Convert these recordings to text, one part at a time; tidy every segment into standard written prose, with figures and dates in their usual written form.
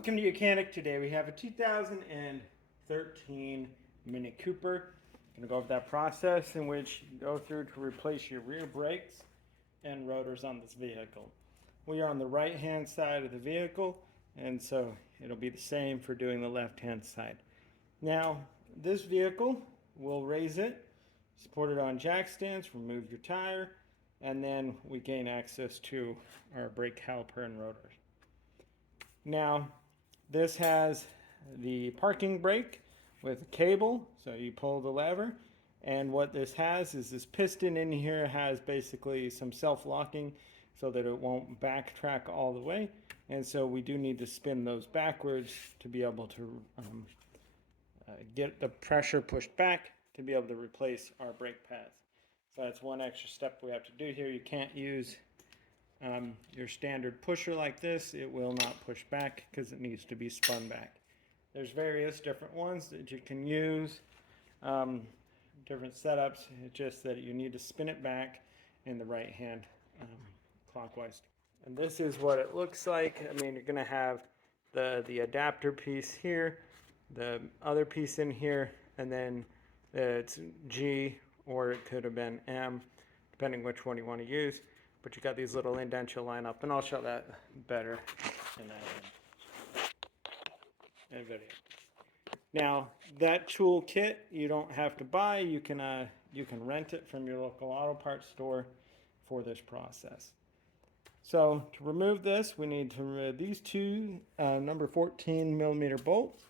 Welcome to Mechanic. Today we have a 2013 Mini Cooper. I'm going to go over that process in which you go through to replace your rear brakes and rotors on this vehicle. We are on the right hand side of the vehicle, and so it'll be the same for doing the left hand side. Now this vehicle, we'll raise it, support it on jack stands, remove your tire, and then we gain access to our brake caliper and rotors. Now, this has the parking brake with a cable, so you pull the lever, and what this has is this piston in here has basically some self-locking so that it won't backtrack all the way, and so we do need to spin those backwards to be able to get the pressure pushed back to be able to replace our brake pads. So that's one extra step we have to do here. You can't use your standard pusher like this. It will not push back because it needs to be spun back. There's various different ones that you can use, different setups. It's just that you need to spin it back in the right hand clockwise. And this is what it looks like. I mean, you're going to have the adapter piece here, the other piece in here, and then it's G, or it could have been M, depending which one you want to use. But you got these little indents you line up, and I'll show that better in that video. Now, that tool kit you don't have to buy. You can rent it from your local auto parts store for this process. So to remove this, we need to remove these two number 14 millimeter bolts,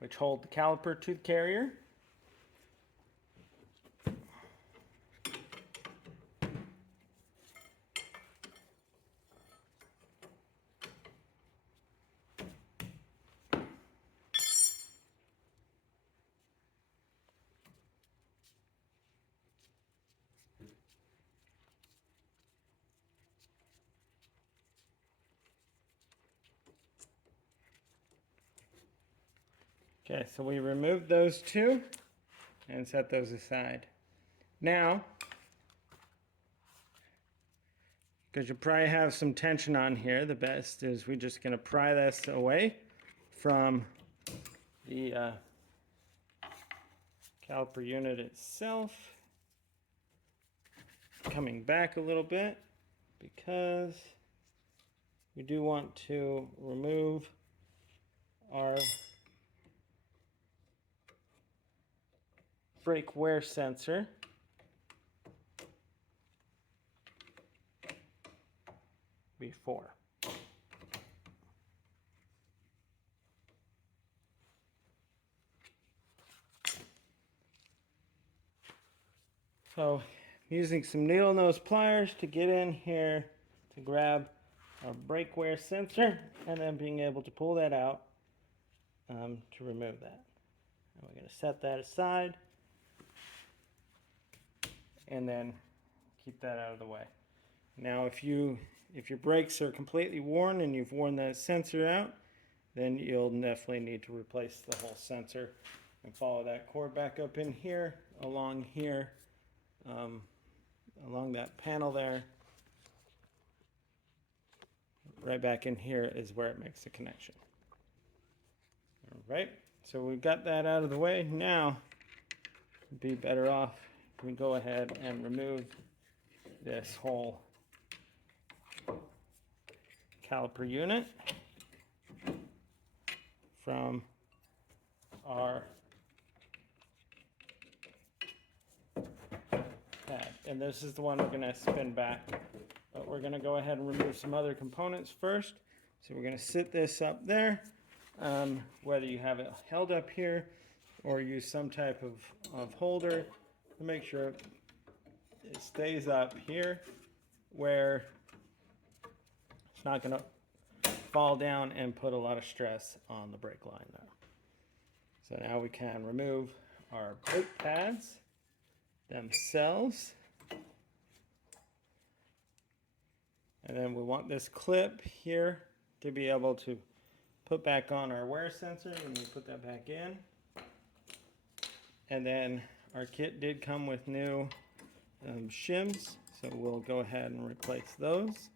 which hold the caliper tooth carrier. Okay, so we removed those two and set those aside. Now, because you probably have some tension on here, the best is we're just going to pry this away from the caliper unit itself. Coming back a little bit because we do want to remove our brake wear sensor. Before. So using some needle nose pliers to get in here to grab our brake wear sensor, and then being able to pull that out to remove that. And we're going to set that aside and then keep that out of the way. Now if your brakes are completely worn and you've worn that sensor out, then you'll definitely need to replace the whole sensor and follow that cord back up in here, along here, along that panel there. Right back in here is where it makes the connection. All right, so we've got that out of the way. Now, it'd be better off if we go ahead and remove this whole caliper unit from our pad. And this is the one we're going to spin back. But we're going to go ahead and remove some other components first. So we're going to sit this up there, whether you have it held up here or use some type of holder to make sure it stays up here where it's not going to fall down and put a lot of stress on the brake line though. So now we can remove our brake pads themselves. And then we want this clip here to be able to put back on our wear sensor, and we put that back in. And then our kit did come with new shims, so we'll go ahead and replace those.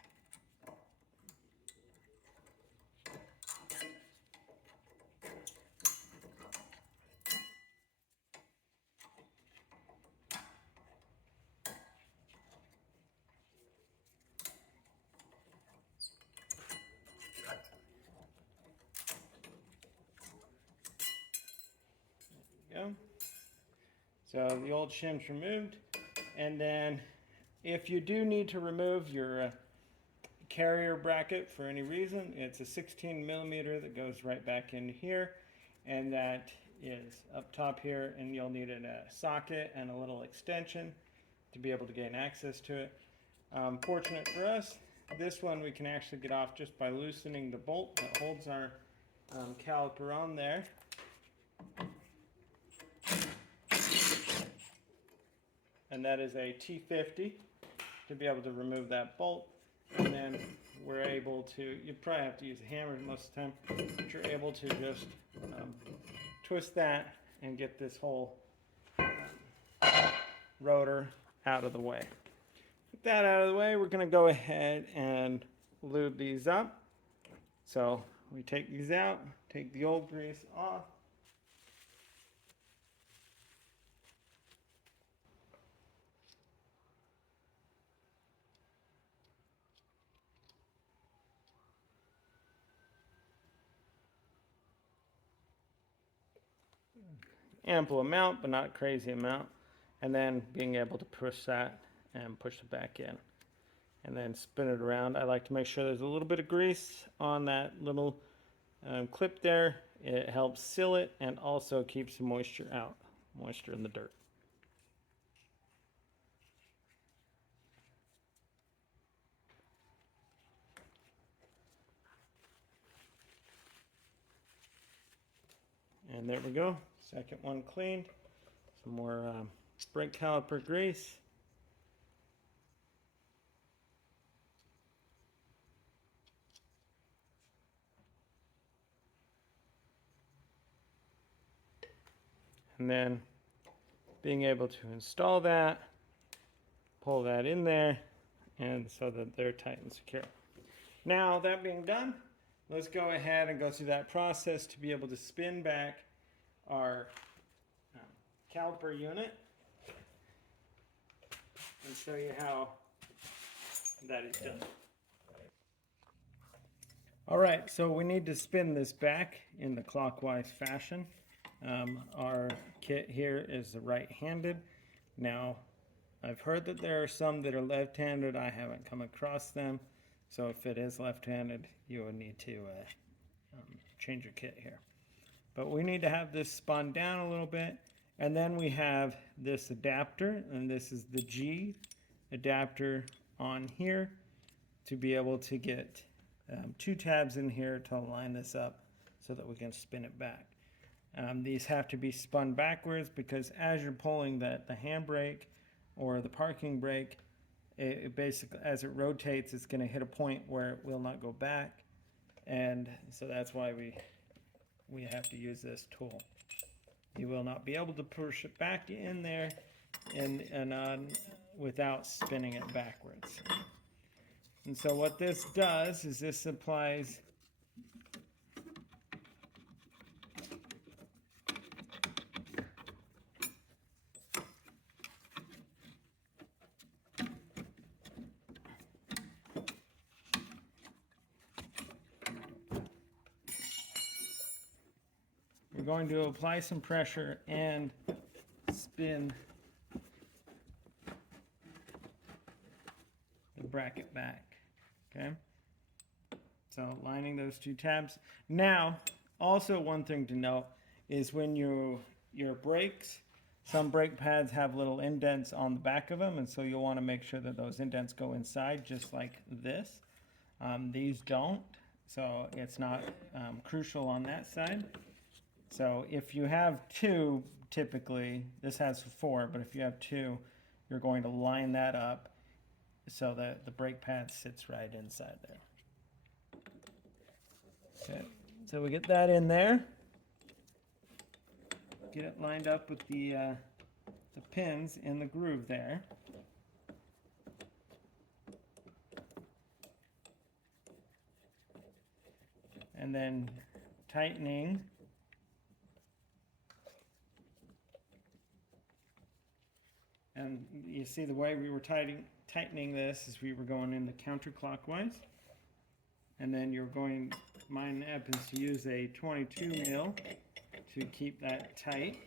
So the old shim's removed, and then if you do need to remove your carrier bracket for any reason, it's a 16 millimeter that goes right back in here, and that is up top here, and you'll need a socket and a little extension to be able to gain access to it. Fortunate for us, this one we can actually get off just by loosening the bolt that holds our caliper on there. And that is a T50 to be able to remove that bolt. And then we're able to, you probably have to use a hammer most of the time, but you're able to just twist that and get this whole rotor out of the way. With that out of the way, we're going to go ahead and lube these up. So we take these out, take the old grease off. Ample amount, but not a crazy amount. And then being able to push that and push it back in. And then spin it around. I like to make sure there's a little bit of grease on that little clip there. It helps seal it and also keeps the moisture out, moisture in the dirt. And there we go, second one cleaned. Some more brake caliper grease. And then being able to install that, pull that in there, and so that they're tight and secure. Now that being done, let's go ahead and go through that process to be able to spin back our caliper unit and show you how that is done. All right, so we need to spin this back in the clockwise fashion. Our kit here is right-handed. Now, I've heard that there are some that are left-handed. I haven't come across them. So if it is left-handed, you would need to change your kit here. But we need to have this spun down a little bit. And then we have this adapter, and this is the G adapter on here to be able to get two tabs in here to line this up so that we can spin it back. These have to be spun backwards because as you're pulling the handbrake or the parking brake, it basically, as it rotates, it's going to hit a point where it will not go back, and so that's why we have to use this tool. You will not be able to push it back in there and without spinning it backwards. And so what this does is this applies we're going to apply some pressure and spin the bracket back. Okay, so lining those two tabs. Now, also one thing to note is when your brakes, some brake pads have little indents on the back of them, and so you'll want to make sure that those indents go inside just like this. These don't, so it's not crucial on that side. So if you have two, typically, this has 4, but if you have 2, you're going to line that up so that the brake pad sits right inside there. Okay, so we get that in there. Get it lined up with the pins in the groove there. And then tightening. And you see the way we were tightening this is we were going in the counterclockwise. And then you're going, mine happens to use a 22 mil to keep that tight.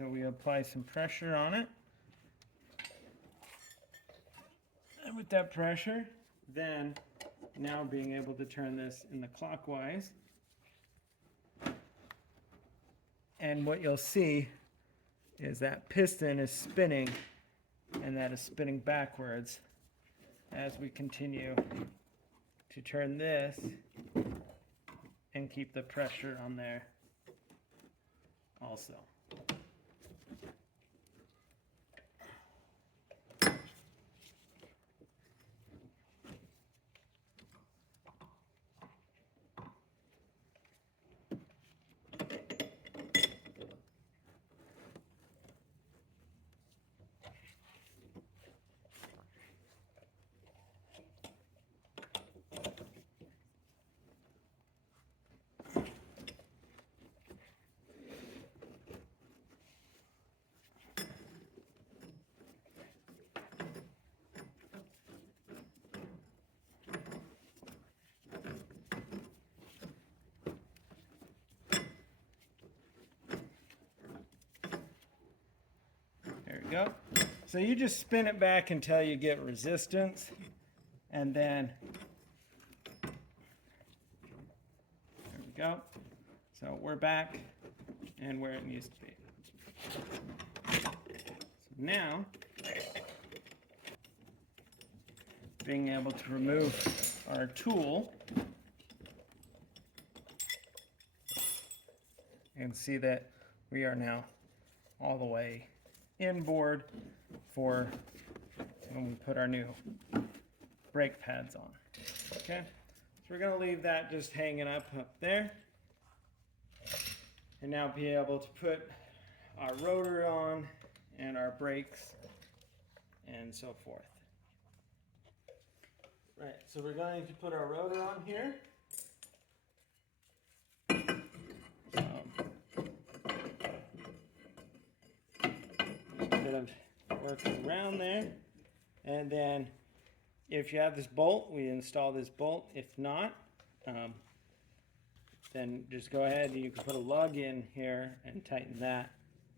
So we apply some pressure on it. And with that pressure, then now being able to turn this in the clockwise. And what you'll see is that piston is spinning, and that is spinning backwards as we continue to turn this and keep the pressure on there also. There we go. So you just spin it back until you get resistance, and then there we go. So we're back and where it needs to be. So now, being able to remove our tool and see that we are now all the way inboard for when we put our new brake pads on. Okay, so we're going to leave that just hanging up there, and now be able to put our rotor on and our brakes and so forth. Right, so we're going to put our rotor on here. Bit of working around there, and then if you have this bolt, we install this bolt. If not, then just go ahead and you can put a lug in here and tighten that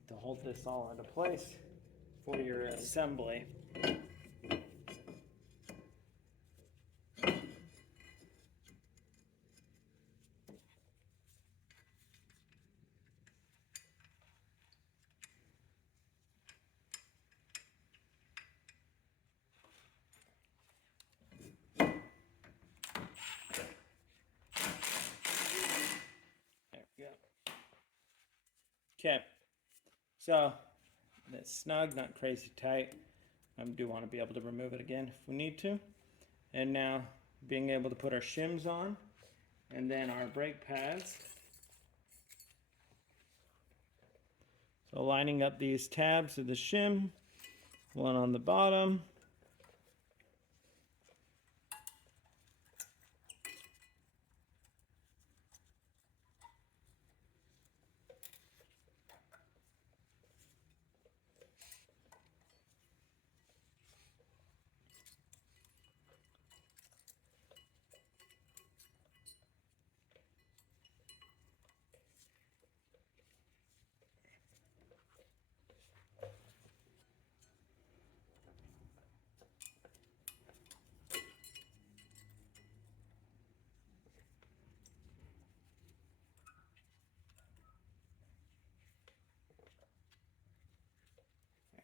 to hold this all into place for your assembly. Okay, so that's snug, not crazy tight. I do want to be able to remove it again if we need to. And now being able to put our shims on and then our brake pads. So lining up these tabs of the shim, one on the bottom,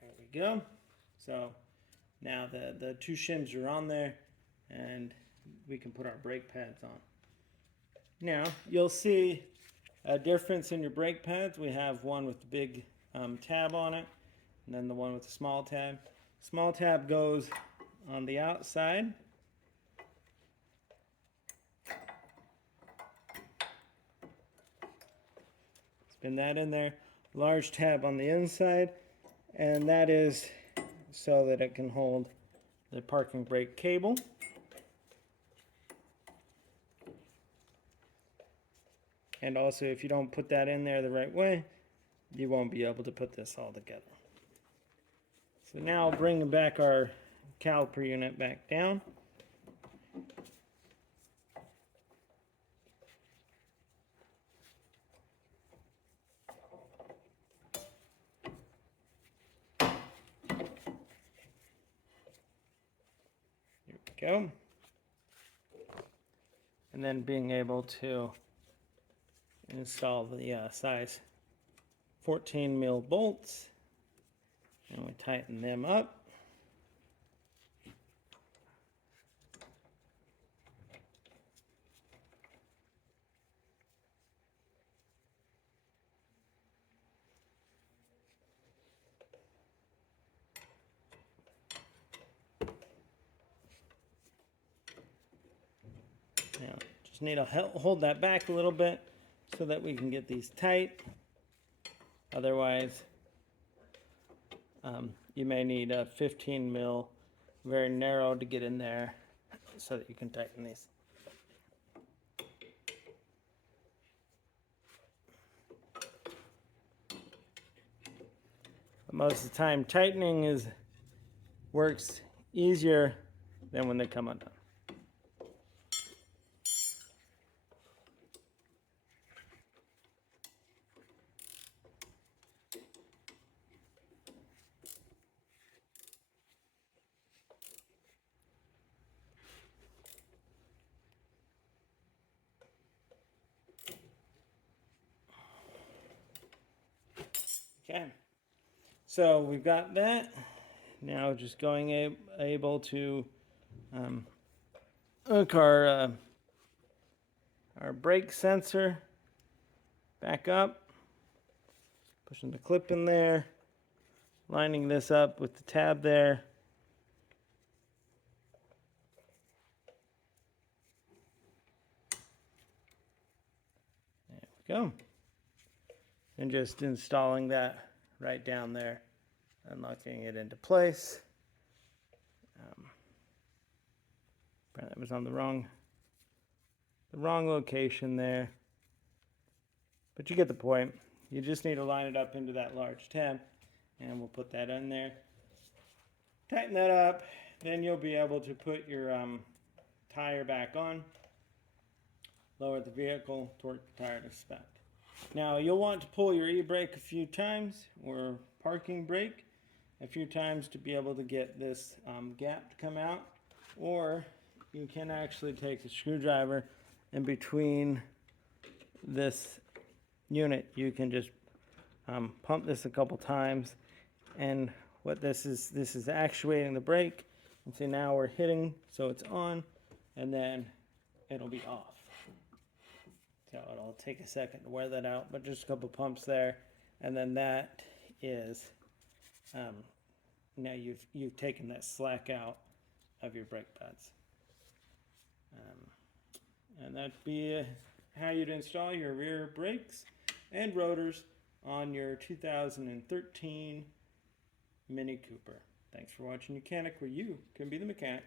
there we go. So now the two shims are on there, and we can put our brake pads on. Now you'll see a difference in your brake pads. We have one with the big tab on it, and then the one with the small tab. Small tab goes on the outside. Spin that in there. Large tab on the inside, and that is so that it can hold the parking brake cable. And also, if you don't put that in there the right way, you won't be able to put this all together. So now bringing back our caliper unit back down. go. And then being able to install the size 14 mil bolts, and we tighten them up. Now, just need to hold that back a little bit so that we can get these tight. Otherwise, you may need a 15 mil, very narrow, to get in there so that you can tighten these. But most of the time, tightening works easier than when they come undone. Okay, so we've got that. Now just going able to hook our brake sensor back up, pushing the clip in there, lining this up with the tab there. There we go. And just installing that right down there and locking it into place. That was on the wrong location there, but you get the point. You just need to line it up into that large tab, and we'll put that in there. Tighten that up, then you'll be able to put your tire back on, lower the vehicle, torque the tire to spec. Now you'll want to pull your e-brake a few times, or parking brake a few times, to be able to get this gap to come out, or you can actually take a screwdriver in between this unit. You can just pump this a couple times, and what this is actuating the brake. And see, now we're hitting, so it's on, and then it'll be off. So it'll take a second to wear that out, but just a couple pumps there, and then that is now you've taken that slack out of your brake pads. And that'd be how you'd install your rear brakes and rotors on your 2013 Mini Cooper. Thanks for watching Mechanic, where you can be the mechanic.